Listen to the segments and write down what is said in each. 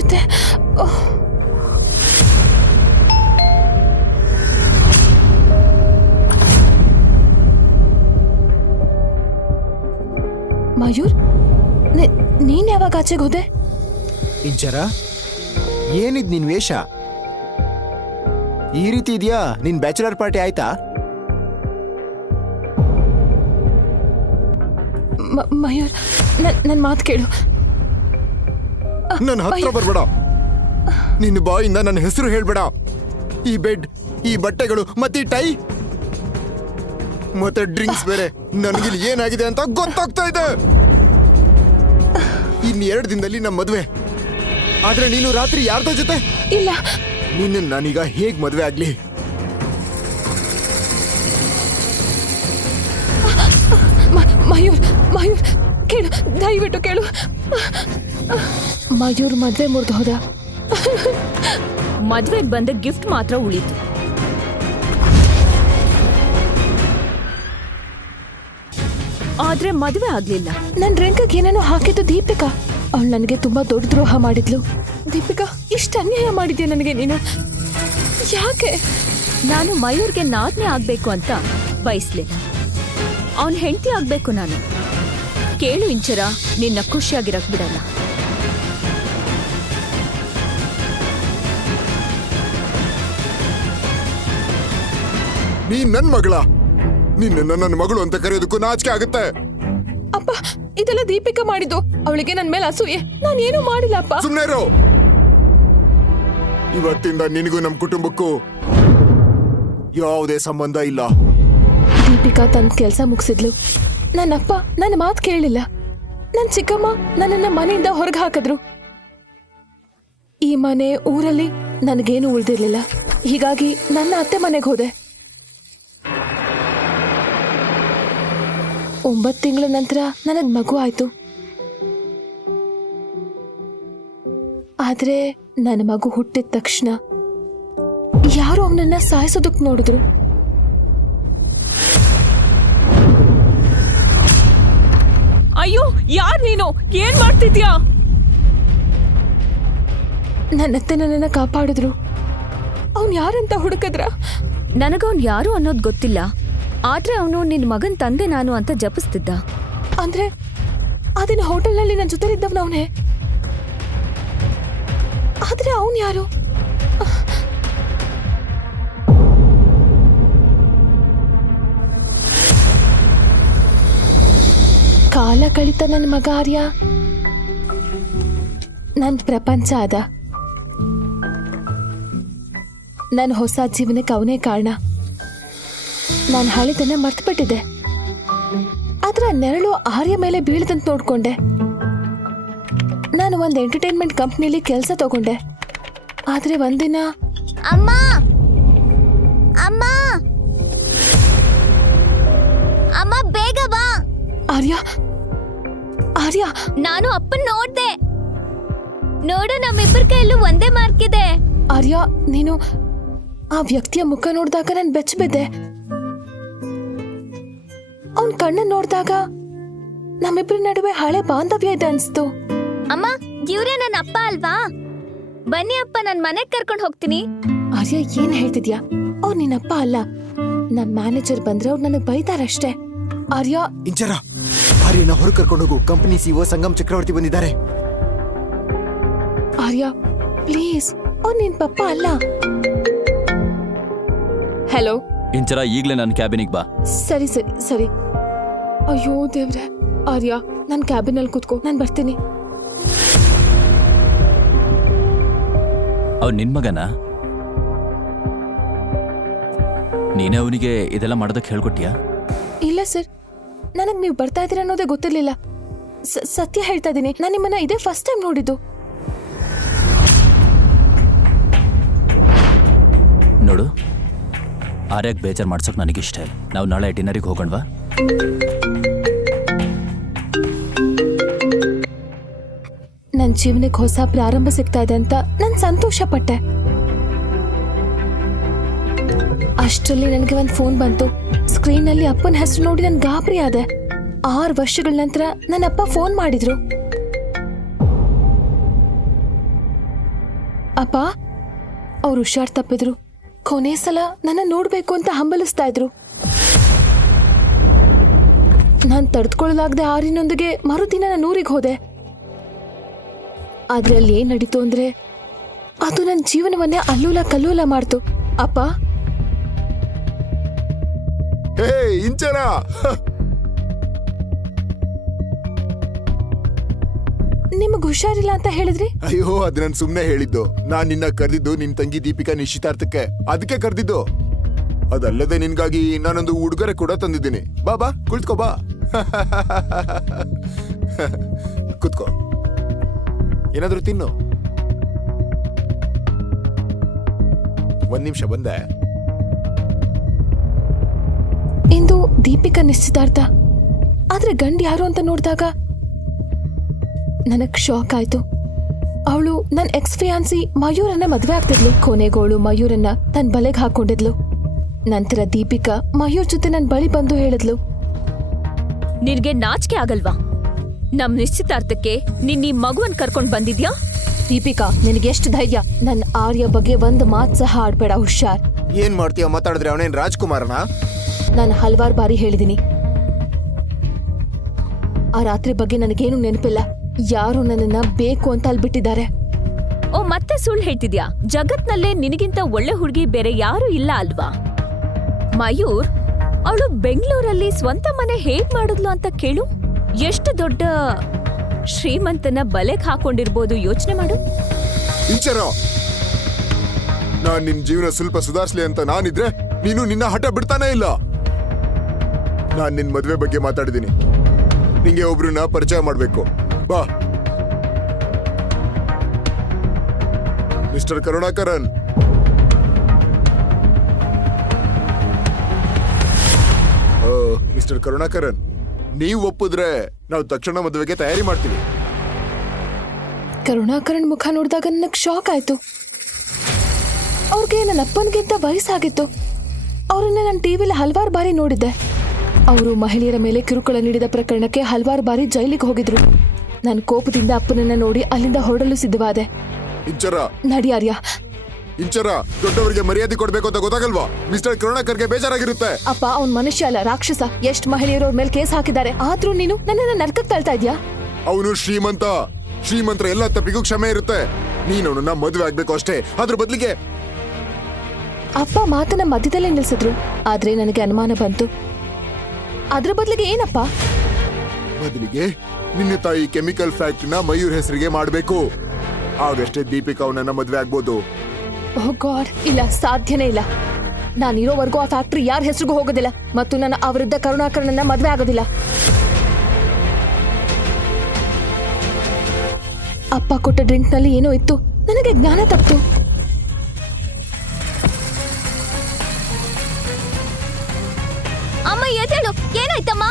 ಜೊತೆ ಮಯೂರ್, ನೀನ್ ಯಾವಾಗ ಆಚೆಗೆ ಹೋದೆ? ಇಂಚರ, ಏನಿದ್ ನಿನ್ ವೇಷ? ಈ ರೀತಿ ಇದೆಯಾ? ನಿನ್ ಬ್ಯಾಚುಲರ್ ಪಾರ್ಟಿ ಆಯ್ತಾ? ಮಯೂರ್, ನನ್ ಮಾತು ಕೇಳು. ನನ್ನ ಹತ್ರ ಬರ್ಬೇಡ. ನಿನ್ನ ಬಾಯಿಂದ ನನ್ನ ಹೆಸರು ಹೇಳ್ಬೇಡ. ಈ ಬೆಡ್, ಈ ಬಟ್ಟೆಗಳು, ಮತ್ತೆ ಈ ಟೈ, ಮತ್ತೆ ಡ್ರಿಂಕ್ಸ್ ಬೇರೆ, ನನಗಿಲ್ಲಿ ಏನಾಗಿದೆ ಅಂತ ಗೊತ್ತಾಗ್ತಾ ಇದೆ. ಇನ್ 2 ದಿನದಲ್ಲಿ ನಮ್ಮ ಮದ್ವೆ. ಆದ್ರೆ ನೀನು ರಾತ್ರಿ ಯಾರ್ದೋ ಜೊತೆ? ಇಲ್ಲ. ನಿನ್ನ ನಾನೀಗ ಹೇಗ್ ಮದ್ವೆ ಆಗ್ಲಿ? ಮಯೂರ್, ಮಯೂರ್ ಕೇಳು, ದಯವಿಟ್ಟು ಕೇಳು. ಮಯೂರ್ ಮದ್ವೆ ಮುರಿದು ಹೋದ. ಮದ್ವೆಗೆ ಬಂದ ಗಿಫ್ಟ್ ಮಾತ್ರ ಉಳಿತು. ಆದ್ರೆ ಮದ್ವೆ ಆಗ್ಲಿಲ್ಲ. ನನ್ ರೆಂಕಗೆ ಏನೇನೋ ಹಾಕಿದ್ದು ದೀಪಿಕಾ. ಅವಳು ನನಗೆ ತುಂಬಾ ದೊಡ್ಡ ದ್ರೋಹ ಮಾಡಿದ್ಲು. ದೀಪಿಕಾ, ಇಷ್ಟ ಅನ್ಯಾಯ ಮಾಡಿದ್ಯಾ ನನಗೆ ನೀನು? ಯಾಕೆ? ನಾನು ಮಯೂರ್ಗೆ ನಾದ್ನೆ ಆಗ್ಬೇಕು ಅಂತ ಬಯಸ್ಲಿಲ್ಲ. ಅವನ್ ಹೆಂಡತಿ ಆಗ್ಬೇಕು ನಾನು. ಕೇಳು ಇಂಚರ, ನಿನ್ನ ಖುಷಿಯಾಗಿರಕ್ ಬಿಡಲ್ಲ. ನೀನ್ ನನ್ ಮಗಳ? ನಿನ್ನ ನನ್ನ ಮಗಳು ಅಂತ ಕರೆಯೋದಕ್ಕೂ ನಾಚಿಕೆ ಆಗುತ್ತೆ. ಅಪ್ಪ, ಇದೆಲ್ಲ ದೀಪಿಕಾ ಮಾಡಿದ್ದು. ಅವಳಿಗೆ ನನ್ ಮೇಲೆ ಅಸೂಯೆ. ನಾನೇನು ಮಾಡಿಲ್ಲ ಅಪ್ಪ. ಸುಮ್ನೆ ಇರು. ಇವತ್ತಿಂದ ನಿನಗೂ ನಮ್ ಕುಟುಂಬಕ್ಕೂ ಯಾವುದೇ ಸಂಬಂಧ ಇಲ್ಲ. ದೀಪಿಕಾ ತನ್ನ ಕೆಲಸ ಮುಗಿಸಿದ್ಲು. ನನ್ನಪ್ಪ ನನ್ನ ಮಾತು ಕೇಳಲಿಲ್ಲ. ನನ್ ಚಿಕ್ಕಮ್ಮ ನನ್ನನ್ನ ಮನೆಯಿಂದ ಹೊರಗೆ ಹಾಕಿದ್ರು. ಈ ಮನೆ ಊರಲ್ಲಿ ನನಗೇನು ಉಳಿದಿರ್ಲಿಲ್ಲ. ಹೀಗಾಗಿ ನನ್ನ ಅತ್ತೆ ಮನೆಗೆ ಹೋದೆ. 9 ತಿಂಗಳ ನಂತರ ನನಗ್ ಮಗು ಆಯ್ತು. ಆದ್ರೆ ನನ್ನ ಮಗು ಹುಟ್ಟಿದ ತಕ್ಷಣ ಯಾರು ಅವನನ್ನ ಸಾಯಿಸೋದಕ್ ನೋಡಿದ್ರು. ಅಯ್ಯೋ, ಯಾರ್ ನೀನು? ಏನ್ ಮಾಡ್ತಿದ್ಯಾ? ನನ್ನತ್ತೆ ನನ್ನನ್ನ ಕಾಪಾಡಿದ್ರು. ಅವನ್ ಯಾರಂತ ಹುಡುಕದ್ರ? ನನಗವನ್ ಯಾರು ಅನ್ನೋದು ಗೊತ್ತಿಲ್ಲ. ಆದ್ರೆ ಅವನು ನಿನ್ ಮಗನ್ ತಂದೆ ನಾನು ಅಂತ ಜಪಿಸ್ತಿದ್ದ. ಅಂದ್ರೆ ಅದನ್ನ ಹೋಟೆಲ್ನಲ್ಲಿ ನನ್ನ ಜೊತೆ ಇದ್ದವನವನೇ. ಆದ್ರೆ ಅವನ್ ಯಾರು? ಕಾಲ ಕಳಿತ ನನ್ನ ಮಗ ಆರ್ಯ ನನ್ನ ಪ್ರಪಂಚ ಅದ. ನನ್ನ ಹೊಸ ಜೀವನಕ್ಕೆ ಅವನೇ ಕಾರಣ. ನಾನು ಹಳೆದನ್ನ ಮರ್ತ್ಬಿಟ್ಟಿದ್ದೆ. ಆದ್ರೆ ನೆರಳು ಆರ್ಯ ಮೇಲೆ ಬೀಳದಂತ ನೋಡ್ಕೊಂಡೆ. ನಾನು ಒಂದು ಎಂಟರ್ಟೈನ್ಮೆಂಟ್ ಕಂಪ್ನಿಲಿ ಕೆಲಸ ತಗೊಂಡೆ. ಆದ್ರೆ ಒಂದಿನ ಅಮ್ಮ ಅಮ್ಮ ಅಮ್ಮ ಬೇಗ ಬಾ. ಆರ್ಯ, ಆರ್ಯ, ನಾನು ಅಪ್ಪನ್ ನೋಡ್ದೆ. ನೋಡು, ನಮ್ಮಿಬ್ಬರ ಕೈಯಲ್ಲೂ ಒಂದೇ ಮಾರ್ಕ್ ಇದೆ. ಆರ್ಯ, ನೀನು ಆ ವ್ಯಕ್ತಿಯ ಮುಖ ನೋಡಿದಾಗ ನಾನು ಬೆಚ್ಚಬಿದ್ದೆ. ಅವನ್ ಕಣ್ಣ ನೋಡಿದಾಗ ನಮ್ಮಿಬ್ಬರ ನಡುವೆ ಹಳೆ ಬಾಂಧವ್ಯ ಇದೆ ಅನ್ಸ್ತು. ಅಮ್ಮ, ಇವ್ರೇ ನನ್ನ ಅಪ್ಪ ಅಲ್ವಾ? ಬನ್ನಿ ಅಪ್ಪ, ನನ್ ಮನೆಗ್ ಕರ್ಕೊಂಡು ಹೋಗ್ತೀನಿ. ಆರ್ಯ, ಏನ್ ಹೇಳ್ತಿದ್ಯಾ? ಅವ್ರು ನಿನ್ನಪ್ಪ ಅಲ್ಲ. ನಮ್ ಮ್ಯಾನೇಜರ್ ಬಂದ್ರೆ ಅವ್ರು ನನಗ್ ಬೈತಾರಷ್ಟೇ. ಆರ್ಯ, ಇಂಚರ, ಆರ್ಯನ ಹೊರ ಕರ್ಕೊಂಡು ಹೋಗು. ಕಂಪನಿ ಸಿಒ ಸಂಗಮ್ ಚಕ್ರವರ್ತಿ ಬಂದಿದ್ದಾರೆ. ಆರ್ಯ ಪ್ಲೀಸ್, ಅವ್ರು ನಿನ್ ಪಪ್ಪ ಅಲ್ಲ. ಹಲೋ ಇಂಚರ, ಈಗ್ಲೇ ನನ್ನ ಕ್ಯಾಬಿನಿಗೆ ಬಾ. ಸರಿ ಸರಿ ಸರಿ. ಅಯ್ಯೋ ದೇವ್ರೆ. ಆರ್ಯ, ನನ್ ಕ್ಯಾಬಿನಲ್ಲಿ ಕೂತ್ಕೋ, ನಾನ್ ಬರ್ತೀನಿ. ಅವ್ನು ನಿನ್ ಮಗನ? ನೀನೇ ಅವನಿಗೆ ಇದೆಲ್ಲ ಮಾಡೋದಕ್ಕೆ ಹೇಳ್ಕೊಟ್ಟಿಯಾ? ಇಲ್ಲ ಸರ್, ನನಗ್ ನೀವು ಬರ್ತಾ ಇದ್ದೀರ ಅನ್ನೋದೇ ಗೊತ್ತಿರ್ಲಿಲ್ಲ. ಸತ್ಯ ಹೇಳ್ತಾ ಇದ್ದೀನಿ, ನಾನು ನಿಮ್ಮನ್ನ ಇದೇ ಫಸ್ಟ್ ಟೈಮ್ ನೋಡಿದ್ದು. ನೋಡು, ಆರ್ಯಾಗ್ ಬೇಜಾರು ಮಾಡ್ಸೋಕೆ ನನಗಿಷ್ಟ ಇಲ್ಲ. ನಾವು ನಾಳೆ ಡಿನ್ನರಿಗೆ ಹೋಗೋಣವಾ? ನನ್ನ ಜೀವನಕ್ಕೆ ಹೊಸ ಪ್ರಾರಂಭ ಸಿಗ್ತಾ ಇದೆ ಅಂತ ನಾನು ಸಂತೋಷ ಪಟ್ಟೆ. ಅಷ್ಟರಲ್ಲಿ ನನಗೆ ಒಂದು ಫೋನ್ ಬಂತು. ಸ್ಕ್ರೀನಲ್ಲಿ ಅಪ್ಪನ ಹೆಸರು ನೋಡಿ ನಾನು ಗಾಬರಿ ಆದೆ. 6 ವರ್ಷಗಳ ನಂತರ ನನ್ನ ಅಪ್ಪ ಫೋನ್ ಮಾಡಿದ್ರು. ಅಪ್ಪ ಅವ್ರು ಹುಷಾರ್ ತಪ್ಪಿದ್ರು. ಕೊನೆ ಸಲ ನನ್ನ ನೋಡ್ಬೇಕು ಅಂತ ಹಂಬಲಿಸ್ತಾ ಇದ್ರು. ನಾನ್ ತಡೆದುಕೊಳ್ಳಲಾಗದೆ ಆರಿನೊಂದಿಗೆ ಮರುದಿನ ನಾನು ಊರಿಗೆ ಹೋದೆ. ಆದ್ರೆ ಅಲ್ಲಿ ಏನ್ ನಡೀತು ಅಂದ್ರೆ ಅದು ನನ್ನ ಜೀವನವನ್ನೇ ಅಲ್ಲೂಲ ಕಲ್ಲೂಲ ಮಾಡ್ತು. ಅಪ್ಪ, ಹೇ ಇಂಚರ, ನಿಮಗ್ ಹುಷಾರಿಲ್ಲ ಅಂತ ಹೇಳಿದ್ರಿ. ಅಯ್ಯೋ ಅದ್ ನಾನು ಸುಮ್ನೆ ಹೇಳಿದ್ದು. ನಾನ್ ನಿನ್ನ ಕರೆದಿದ್ದು ನಿನ್ ತಂಗಿ ದೀಪಿಕಾ ನಿಶ್ಚಿತಾರ್ಥಕ್ಕೆ, ಅದಕ್ಕೆ ಕರೆದಿದ್ದು. ಅದಲ್ಲದೆ ನಿನ್ಗಾಗಿ ನಾನೊಂದು ಉಡುಗೊರೆ ಕೂಡ ತಂದಿದ್ದೀನಿ. ಬಾ ಬಾ ಕುಳಿತುಕೋ, ಬಾ ಕುತ್ಕೋ, ಏನಾದ್ರೂ ತಿನ್ನು. ಒಂದ್ ನಿಮಿಷ ಬಂದೆ. ಇಂದು ದೀಪಿಕಾ ನಿಶ್ಚಿತಾರ್ಥ. ಆದ್ರೆ ಗಂಡ್ ಯಾರು ಅಂತ ನೋಡಿದಾಗ ನನಗ್ ಶಾಕ್ ಆಯ್ತು. ಅವಳು ನನ್ ಎಕ್ಸ್ ಫಿಯಾನ್ಸಿ ಮಯೂರನ್ನ ಮದ್ವೆ ಆಗ್ತಿದ್ಲು. ಕೊನೆಗೋಳು ಮಯೂರನ್ನ ತನ್ ಬಲೆಗೆ ಹಾಕೊಂಡಿದ್ಲು. ನಂತರ ದೀಪಿಕಾ ಮಯೂರ್ ಜೊತೆ ನನ್ ಬಳಿ ಬಂದು ಹೇಳಿದ್ಲು, ನಿನ್ಗೆ ನಾಚಿಕೆ ಆಗಲ್ವಾ? ನಮ್ ನಿಶ್ಚಿತಾರ್ಥಕ್ಕೆ ನಿನ್ನ ಈ ಮಗುವನ್ ಕರ್ಕೊಂಡ್ ಬಂದಿದ್ಯಾ? ದೀಪಿಕಾ, ನಿನಗೆಷ್ಟು ಧೈರ್ಯ? ನನ್ ಆರ್ಯ ಬಗ್ಗೆ ಒಂದ್ ಮಾತ್ ಸಹ ಆಡ್ಬೇಡ, ಹುಷಾರ್. ಏನ್ ಮಾಡ್ತೀಯ? ಮಾತಾಡಿದ್ರೆ ಅವನೇನ್ ರಾಜ್ಕುಮಾರನ? ನಾನು ಹಲವಾರು ಬಾರಿ ಹೇಳಿದೀನಿ. ಆ ರಾತ್ರಿ ಬಗ್ಗೆ ನನಗೇನು ನೆನಪಿಲ್ಲ. ಯಾರು ನನ್ನನ್ನ ಬೇಕು ಅಂತ ಅಲ್ಲಿ ಬಿಟ್ಟಿದ್ದಾರೆ. ಓ, ಮತ್ತೆ ಸುಳ್ಳು ಹೇಳ್ತಿದ್ಯಾ? ಜಗತ್ನಲ್ಲೇ ನಿನಗಿಂತ ಒಳ್ಳೆ ಹುಡುಗಿ ಬೇರೆ ಯಾರು ಇಲ್ಲ ಅಲ್ವಾ? ಮಯೂರ್, ಅವಳು ಬೆಂಗಳೂರಲ್ಲಿ ಸ್ವಂತ ಮನೆ ಹೇಗ್ ಮಾಡಿದ್ಲು ಅಂತ ಕೇಳು. ಎಷ್ಟು ದೊಡ್ಡ ಶ್ರೀಮಂತನ ಬಲೆಗ್ ಹಾಕೊಂಡಿರ್ಬೋದು, ಯೋಚನೆ ಮಾಡು. ಇಂಚರ, ನಾನ್ ನಿನ್ ಜೀವನ ಸ್ವಲ್ಪ ಸುಧಾರಿಸ್ಲಿ ಅಂತ ನಾನಿದ್ರೆ ನೀನು ನಿನ್ನ ಹಠ ಬಿಡ್ತಾನೇ ಇಲ್ಲ. ನಾನ್ ನಿನ್ ಮದ್ವೆ ಬಗ್ಗೆ ಮಾತಾಡಿದೀನಿ. ನಿಂಗೆ ಒಬ್ರನ್ನ ಪರಿಚಯ ಮಾಡ್ಬೇಕು. ಬಾ ಮಿಸ್ಟರ್ ಕರುಣಾಕರನ್. ಮಿಸ್ಟರ್ ಕರುಣಾಕರನ್, ನೀವು ಒಪ್ಪಿದ್ರೆ ನಾವು ತಕ್ಷಣ ಮದುವೆಗೆ ತಯಾರಿ ಮಾಡ್ತೀವಿ. ಕರುಣಾಕರನ್ ಮುಖ ನೋಡಿದಾಗ ನನಗ್ ಶಾಕ್ ಆಯ್ತು. ಅವ್ರಿಗೆ ನನ್ನ ಅಪ್ಪನಿಗಿಂತ ವಯಸ್ಸಾಗಿತ್ತು. ಅವ್ರನ್ನ ನಾನು ಟಿವಿಲಿ ಹಲವಾರು ಬಾರಿ ನೋಡಿದ್ದೆ. ಅವರು ಮಹಿಳೆಯರ ಮೇಲೆ ಕಿರುಕುಳ ನೀಡಿದ ಪ್ರಕರಣಕ್ಕೆ ಹಲವಾರು ಬಾರಿ ಜೈಲಿಗೆ ಹೋಗಿದ್ರು. ನಾನು ಕೋಪದಿಂದ ಅಪ್ಪನನ್ನ ನೋಡಿ ಅಲ್ಲಿಂದ ಹೊರಡಲು ಸಿದ್ಧವಾದೆ. ಇಂಚರ, ನಡಿ ಆರ್ಯ. ಇಂಚರ, ದೊಡ್ಡವರಿಗೆ ಮರ್ಯಾದೆ ಕೊಡ್ಬೇಕು ಅಂತ ಗೊತ್ತಾಗಲ್ವಾ? ಮಿಸ್ಟರ್ ಕರುಣಾಕರ್ಗೆ ಬೇಜಾರಾಗಿರುತ್ತೆ. ಅಪ್ಪ, ಅವ್ನ್ ಮನುಷ್ಯ ಅಲ್ಲ, ರಾಕ್ಷಸ. ಎಷ್ಟ್ ಮಹಿಳೆಯರು ಅವ್ರ ಮೇಲೆ ಕೇಸ್ ಹಾಕಿದ್ದಾರೆ. ಆದ್ರೂ ನೀನು ನನ್ನನ್ನ ನರಕಕ್ಕೆ ತಳ್ತಾ ಇದ್ಯಾ? ಅವನು ಶ್ರೀಮಂತ. ಶ್ರೀಮಂತರ ಎಲ್ಲ ತಪ್ಪಿಗೂ ಕ್ಷಮೆ ಇರುತ್ತೆ. ನೀನು ಅವನನ್ನ ಮದುವೆ ಆಗ್ಬೇಕು ಅಷ್ಟೇ. ಅದ್ರ ಬದಲಿಗೆ ಅಪ್ಪ ಮಾತನ್ನ ಮಧ್ಯದಲ್ಲೇ ನಿಲ್ಸಿದ್ರು. ಆದ್ರೆ ನನಗೆ ಅನುಮಾನ ಬಂತು. ಅದ್ರ ಬದಲಿಗೆ ಏನಪ್ಪ? ಬದಲಿಗೆ ನಿನ್ನ ತಾಯಿ ಕೆಮಿಕಲ್ ಫ್ಯಾಕ್ಟ್ರಿನ ಮಯೂರ್ ಹೆಸರಿಗೆ ಮಾಡಬೇಕು. ಆಗಷ್ಟೇ ದೀಪಿಕಾ ಅವನನ್ನ ಮದುವೆ ಆಗ್ಬೋದು. ಓಹ್ ಗಾಡ್, ಇಲ್ಲ, ಸಾಧ್ಯನೇ ಇಲ್ಲ. ನಾನಿರೋವರೆಗೂ ಆ ಫ್ಯಾಕ್ಟ್ರಿ ಯಾರ ಹೆಸರಿಗೂ ಹೋಗೋದಿಲ್ಲ ಮತ್ತು ನಾನು ಅವರಿದ್ದ ಕರುಣಾಕರನನ್ನ ಮದುವೆ ಆಗೋದಿಲ್ಲ. ಅಪ್ಪ ಕೊಟ್ಟ ಡ್ರಿಂಕ್ ನಲ್ಲಿ ಏನೋ ಇತ್ತು. ನನಗೆ ಜ್ಞಾನ ತಪ್ಪಿತು. ಅಮ್ಮ ಎದ್ದೇಳು, ಏನಾಯ್ತಮ್ಮ?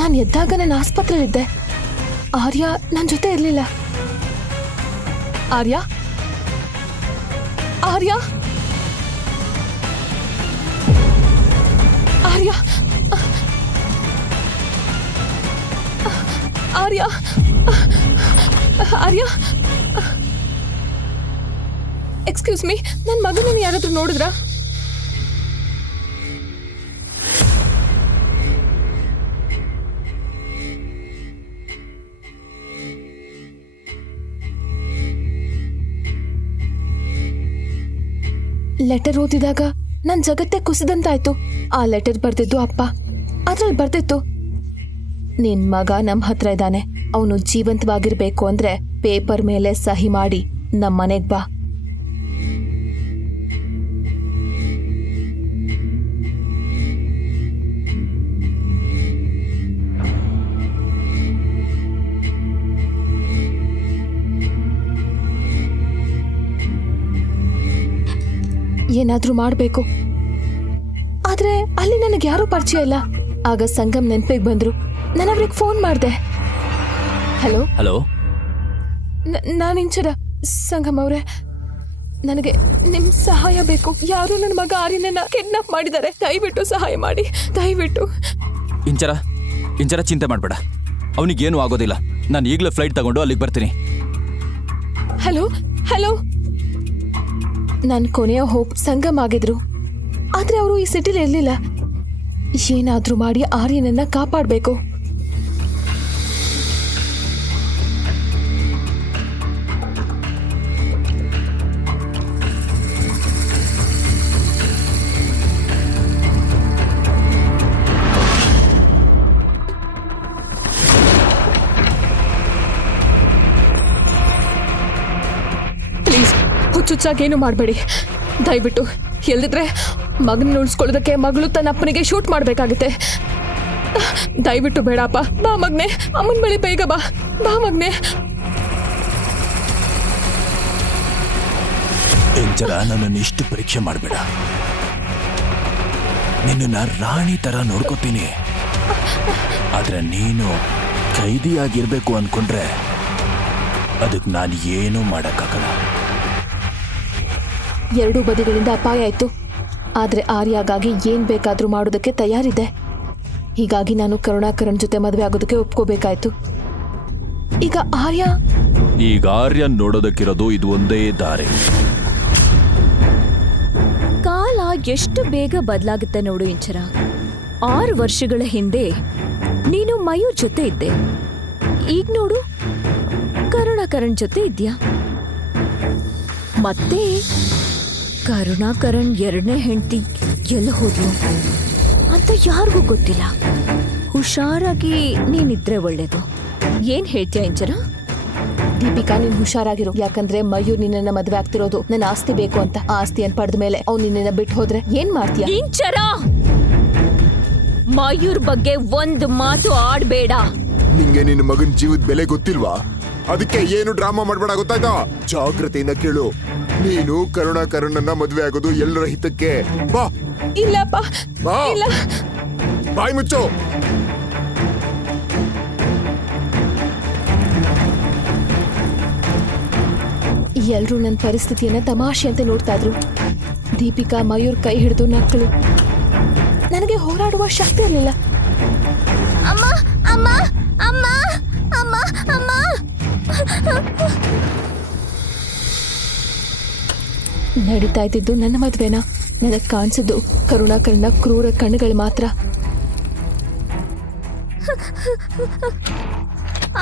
ನಾನು ಎದ್ದಾಗ ನಾನು ಆಸ್ಪತ್ರೆಯಲ್ಲಿದ್ದೆ. ಆರ್ಯ ನನ್ನ ಜೊತೆ ಇರಲಿಲ್ಲ. ಆರ್ಯ, ಆರ್ಯ, ಆರ್ಯ, ಆರ್ಯ, ಆರ್ಯ, ಎಕ್ಸ್ಕ್ಯೂಸ್ ಮೀ, ನನ್ನ ಮಗನನ್ನು ಯಾರಾದ್ರೂ ನೋಡಿದ್ರಾ? ಲೆಟರ್ ಓದಿದಾಗ ನನ್ ಜಗತ್ತೇ ಕುಸಿದಂತಾಯ್ತು. ಆ ಲೆಟರ್ ಬರ್ದಿದ್ದು ಅಪ್ಪ. ಅದ್ರಲ್ಲಿ ಬರ್ದಿತ್ತು, ನಿನ್ ಮಗ ನಮ್ ಹತ್ರ ಇದ್ದಾನೆ. ಅವನು ಜೀವಂತವಾಗಿರ್ಬೇಕು ಅಂದ್ರೆ ಪೇಪರ್ ಮೇಲೆ ಸಹಿ ಮಾಡಿ ನಮ್ ಮನೆಗ್ ಬಾ. ಏನಾದ್ರೂ ಮಾಡ್ಬೇಕು. ಆದ್ರೆ ಅಲ್ಲಿ ನನಗೆ ಯಾರೂ ಪರಿಚಯ ಇಲ್ಲ. ಆಗ ಸಂಗಮ್ ನೆನ್ಪಿಗೆ ಬಂದ್ರು. ನಾನು ಅವ್ರಿಗೆ ಫೋನ್ ಮಾಡಿದೆ. ಹಲೋ ಹಲೋ, ನಾನು ಇಂಚರ. ಸಂಗಮ್ ಅವರೇ, ನನಗೆ ನಿಮ್ ಸಹಾಯ ಬೇಕು. ಯಾರು ನನ್ನ ಮಗ ಆರ್ಯನನ್ನ ಕಿಡ್ನಾಪ್ ಮಾಡಿದ್ದಾರೆ. ದಯವಿಟ್ಟು ಸಹಾಯ ಮಾಡಿ, ದಯವಿಟ್ಟು. ಇಂಚರ, ಇಂಚರ, ಚಿಂತೆ ಮಾಡಬೇಡ. ಅವನಿಗೇನು ಆಗೋದಿಲ್ಲ. ನಾನು ಈಗಲೇ ಫ್ಲೈಟ್ ತಗೊಂಡು ಅಲ್ಲಿಗೆ ಬರ್ತೀನಿ. Hello hello. ನನ್ ಕೊನೆಯ ಹೋಪ್ ಸಂಗಮ್ ಆಗಿದ್ರು, ಆದ್ರೆ ಅವರು ಈ ಸಿಟಿಲಿ ಇರ್ಲಿಲ್ಲ. ಏನಾದ್ರೂ ಮಾಡಿ ಆರ್ಯನನ್ನ ಕಾಪಾಡ್ಬೇಕು. ಪ್ಲೀಸ್ ಹುಚ್ಚುಚ್ಚಾಗೇನು ಮಾಡಬೇಡಿ ದಯವಿಟ್ಟು. ಎಲ್ದಿದ್ರೆ ಮಗನ ಉಳಿಸ್ಕೊಳ್ಳೋದಕ್ಕೆ ಮಗಳು ತನ್ನ ಅಪ್ಪನಿಗೆ ಶೂಟ್ ಮಾಡಬೇಕಾಗುತ್ತೆ. ದಯವಿಟ್ಟು ಬೇಡಪ್ಪ. ಬಾ ಮಗ್ನೆ, ಅಮ್ಮನ ಬಳಿ ಬೇಗ ಬಾ. ಬಾ ಮಗ್ನೆ. ಎಂಚರ, ನನ್ನನ್ನು ಇಷ್ಟು ಪರೀಕ್ಷೆ ಮಾಡಬೇಡ. ನಿನ್ನ ರಾಣಿ ತರ ನೋಡ್ಕೋತೀನಿ, ಆದ್ರೆ ನೀನು ಖೈದಿಯಾಗಿರ್ಬೇಕು ಅನ್ಕೊಂಡ್ರೆ ಅದಕ್ಕೆ ನಾನು ಏನೂ ಮಾಡಕ್ಕಾಗಲ್ಲ. ಎರಡೂ ಬದಿಗಳಿಂದ ಅಪಾಯ ಆಯ್ತು, ಆದ್ರೆ ಆರ್ಯಾಗಾಗಿ ಏನ್ ಬೇಕಾದ್ರೂ ಮಾಡೋದಕ್ಕೆ ತಯಾರಿದೆ. ಹೀಗಾಗಿ ನಾನು ಕರುಣಾಕರನ್ ಜೊತೆ ಮದುವೆ ಆಗೋದಕ್ಕೆ ಒಪ್ಕೋಬೇಕಾಯ್ತು. ಈಗ ಆರ್ಯ ನೋಡೋದಕ್ಕಿರೋದು ಇದು ಒಂದೇ ದಾರಿ. ಕಾಲ ಎಷ್ಟು ಬೇಗ ಬದಲಾಗುತ್ತೆ ನೋಡು ಇಂಚರ. 6 ವರ್ಷಗಳ ಹಿಂದೆ ನೀನು ಮಯೂರ್ ಜೊತೆ ಇದ್ದೆ, ಈಗ ನೋಡು ಕರುಣಾಕರಣ್ ಜೊತೆ ಇದ್ಯಾ. ಮತ್ತೆ ಕರುಣಾಕರಣ್ 2ನೇ ಹೆಂಡತಿ ಎಲ್ಲ ಹೋದ್ಲು ಅಂತ ಯಾರಿಗೂ ಗೊತ್ತಿಲ್ಲ. ಹುಷಾರಾಗಿ ನೀನಿದ್ರೆ ಒಳ್ಳೇದು. ಏನ್ ಹೇಳ್ತೀಯ ಇಂಚರ? ದೀಪಿಕಾ, ನೀನ್ ಹುಷಾರಾಗಿರು. ಯಾಕಂದ್ರೆ ಮಯೂರ್ ನಿನ್ನ ಮದುವೆ ಆಗ್ತಿರೋದು ನನ್ನ ಆಸ್ತಿ ಬೇಕು ಅಂತ. ಆ ಆಸ್ತಿಯನ್ನು ಪಡೆದ ಮೇಲೆ ಅವ್ನು ನಿನ್ನ ಬಿಟ್ಟು ಹೋದ್ರೆ ಏನ್ ಮಾಡ್ತೀಯ? ಇಂಚರ, ಮಯೂರ್ ಬಗ್ಗೆ ಒಂದು ಮಾತು ಆಡ್ಬೇಡ. ನಿಂಗೆ ನಿನ್ನ ಮಗನ್ ಜೀವದ ಬೆಲೆ ಗೊತ್ತಿಲ್ವಾ? ಅದಕ್ಕೆ ಏನು ಡ್ರಾಮಾ ಮಾಡ್ಬೇಡ, ಗೊತ್ತಾಯ್ತಾ? ಜಾಗ್ರತೆಯಿಂದ ಕೇಳು. ನೀನು ಕರುಣಾಕರನ್ನ ಮದುವೆ ಆಗೋದು ಎಲ್ಲರ ಹಿತಕ್ಕೆ. ಬಾ. ಇಲ್ಲಪ್ಪ, ಬಾ. ಇಲ್ಲ. ಬಾಯ್ ಮುಚ್ಚು. ಎಲ್ರೂ ನನ್ನ ಪರಿಸ್ಥಿತಿಯನ್ನ ತಮಾಷೆಯಂತೆ ನೋಡ್ತಾ ಇದ್ರು. ದೀಪಿಕಾ ಮಯೂರ್ ಕೈ ಹಿಡಿದು ನಕ್ಕಳು. ನನಗೆ ಹೋರಾಡುವ ಶಕ್ತಿ ಇರಲಿಲ್ಲ. ಅಮ್ಮ ಅಮ್ಮ ಅಮ್ಮ ಅಮ್ಮ ಅಮ್ಮ. ನಡೀತಾ ಇದ್ದಿದ್ದು ನನ್ನ ಮದ್ವೆನ. ನನಗೆ ಕಾಣಿಸಿದ್ದು ಕರುಣಾಕರಣ ಕ್ರೂರ ಕಣ್ಣುಗಳು ಮಾತ್ರ.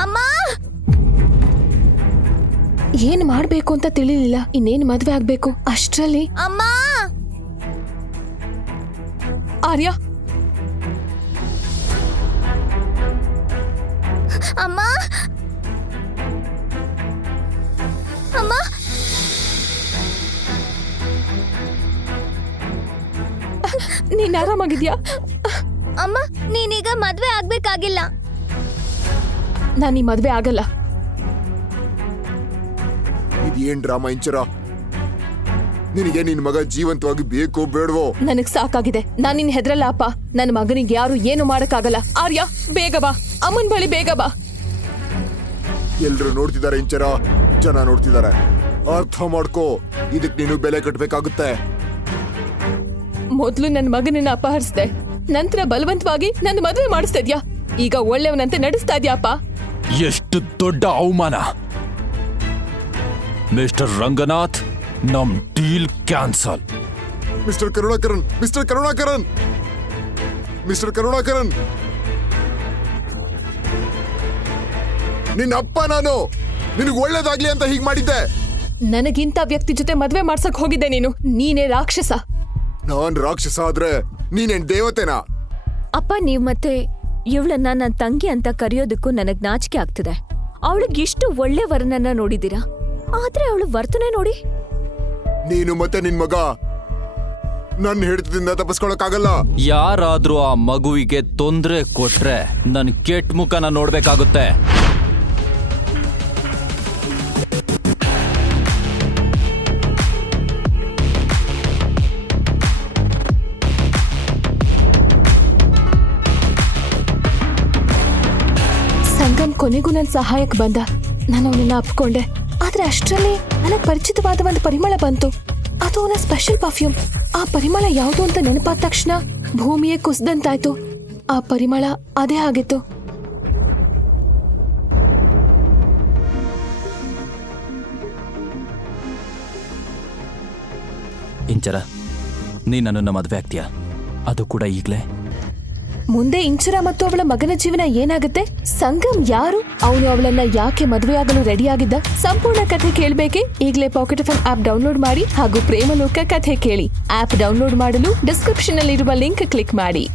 ಅಮ್ಮ, ಏನ್ ಮಾಡ್ಬೇಕು ಅಂತ ತಿಳಿಲಿಲ್ಲ. ಇನ್ನೇನ್ ಮದ್ವೆ ಆಗ್ಬೇಕು. ಅಷ್ಟ್ರಲ್ಲಿ ಅಮ್ಮ, ಆರ್ಯ, ಅಮ್ಮ, ಅಮ್ಮ. ನೀನ್ ಆರಾಮಾಗಿದ್ಯಾ? ಅಮ್ಮ, ನೀನೀಗ ಮದ್ವೆ ಆಗ್ಬೇಕಾಗಿಲ್ಲ. ನಾನು ಈ ಮದ್ವೆ ಆಗಲ್ಲ. ಇದೇನ್ ಡ್ರಾಮಾ ಇಂಚರ? ನಿನಗೆ ನಿನ್ ಮಗ ಜೀವಂತವಾಗಿ ಬೇಕೋ ಬೇಡವೋ? ನನಗ್ ಸಾಕಾಗಿದೆ. ನಾನ್ ನಿನ್ ಹೆದ್ರಲ್ಲ ಅಪ್ಪ. ನನ್ನ ಮಗನಿಗೆ ಯಾರು ಏನು ಮಾಡಕ್ಕಾಗಲ್ಲ. ಆರ್ಯ, ಬೇಗ ಬಾ. ಅಮ್ಮನ್ ಬಳಿ ಬೇಗ ಬಾ. ಎಲ್ರು ನೋಡ್ತಿದ್ದಾರೆ ಇಂಚರ, ಜನ ನೋಡ್ತಿದ್ದಾರೆ. ಅರ್ಥ ಮಾಡ್ಕೋ, ಇದಕ್ ನೀನು ಬೆಲೆ ಕಟ್ಬೇಕಾಗುತ್ತೆ. ಮೊದ್ಲು ನನ್ನ ಮಗನನ್ನ ಅಪಹರಿಸ್ದೆ, ನಂತರ ಬಲವಂತವಾಗಿ ನನ್ನ ಮದುವೆ ಮಾಡಿಸ್ತಾ ಇದ್ಯಾ. ಈಗ ಒಳ್ಳೆಯವನಂತೆ ನಡೆಸ್ತಾ ಇದ್ಯಾಪ್ಪ. ಎಷ್ಟು ದೊಡ್ಡ ಅವಮಾನ! ಮಿಸ್ಟರ್ ರಂಗನಾಥ್, ನಮ್ deal cancel. Mister Karunakaran, mister Karunakaran, mister Karunakaran, ನಿನ್ನ ಅಪ್ಪ ನಾನು. ನಿನಗೆ ಒಳ್ಳೇದಾಗ್ಲಿ ಅಂತ ಹೀಗ್ ಮಾಡಿದ್ದೆ. ನನಗಿಂತ ವ್ಯಕ್ತಿ ಜೊತೆ ಮದ್ವೆ ಮಾಡ್ಸಕ್ ಹೋಗಿದ್ದೆ ನೀನು. ನೀನೇ ರಾಕ್ಷಸ. ನಾನ್ ರಾಕ್ಷಸ ಆದ್ರೆ ನೀನೇನ್ ದೇವತೆನಾ? ಅಪ್ಪ, ನೀವ್ ಮತ್ತೆ ಇವಳನ್ನ ನನ್ನ ತಂಗಿ ಅಂತ ಕರೆಯೋದಕ್ಕೂ ನನಗ್ ನಾಚಿಕೆ ಆಗ್ತಿದೆ. ಅವಳಿಗೆ ಎಷ್ಟು ಒಳ್ಳೆ ವರನನ್ನ ನೋಡಿದೀರಾ, ಆದ್ರೆ ಅವಳು ವರ್ತನೆ ನೋಡಿ. ನೀನು ಮತ್ತೆ ನಿನ್ ಮಗ ನನ್ನ ಹಿಡಿತದಿಂದ ತಪ್ಪಿಸ್ಕೊಳಕ್ಕಾಗಲ್ಲ. ಯಾರಾದ್ರೂ ಆ ಮಗುವಿಗೆ ತೊಂದ್ರೆ ಕೊಟ್ರೆ ನನ್ ಕೆಟ್ಟ ಮುಖನ ನೋಡ್ಬೇಕಾಗುತ್ತೆ. ಸಂಗಮ್ ಕೊನೆಗೂ ನನ್ನ ಸಹಾಯಕ್ಕೆ ಬಂದ. ನಾನು ಅವನನ್ನ ಅಪ್ಕೊಂಡೆ. ಆದ್ರೆ ಅಷ್ಟರಲ್ಲಿ ನನಗೆ ಪರಿಚಿತವಾದ ಒಂದು ಪರಿಮಳ ಬಂತು. ಅದು ಅವನ ಸ್ಪೆಷಲ್ ಪರ್ಫ್ಯೂಮ್. ಆ ಪರಿಮಳ ಯಾವುದು ಅಂತ ನೆನಪಾದ ತಕ್ಷಣ ಭೂಮಿಯೇ ಕುಸಿದಂತಾಯ್ತು. ಆ ಪರಿಮಳ ಅದೇ ಆಗಿತ್ತು. ಇಂಚರ ನೀ ನನ್ನನ್ನು ಮದುವೆ ಆಗ್ತೀಯಾ? ಅದು ಕೂಡ ಈಗಲೇ? ಮುಂದೆ ಇಂಚರ ಮತ್ತು ಅವಳ ಮಗನ ಜೀವನ ಏನಾಗುತ್ತೆ? ಸಂಗಮ್ ಯಾರು? ಅವನು ಅವಳನ್ನ ಯಾಕೆ ಮದುವೆಯಾಗಲು ರೆಡಿಯಾಗಿದ್ದ? ಸಂಪೂರ್ಣ ಕಥೆ ಕೇಳಬೇಕೆ? ಈಗಲೇ ಪಾಕೆಟ್ ಎಫ್ಎಂ ಆಪ್ ಡೌನ್ಲೋಡ್ ಮಾಡಿ ಹಾಗೂ ಪ್ರೇಮಲೋಕ ಕಥೆ ಕೇಳಿ. ಆಪ್ ಡೌನ್ಲೋಡ್ ಮಾಡಲು ಡಿಸ್ಕ್ರಿಪ್ಷನ್ ನಲ್ಲಿರುವ ಲಿಂಕ್ ಕ್ಲಿಕ್ ಮಾಡಿ.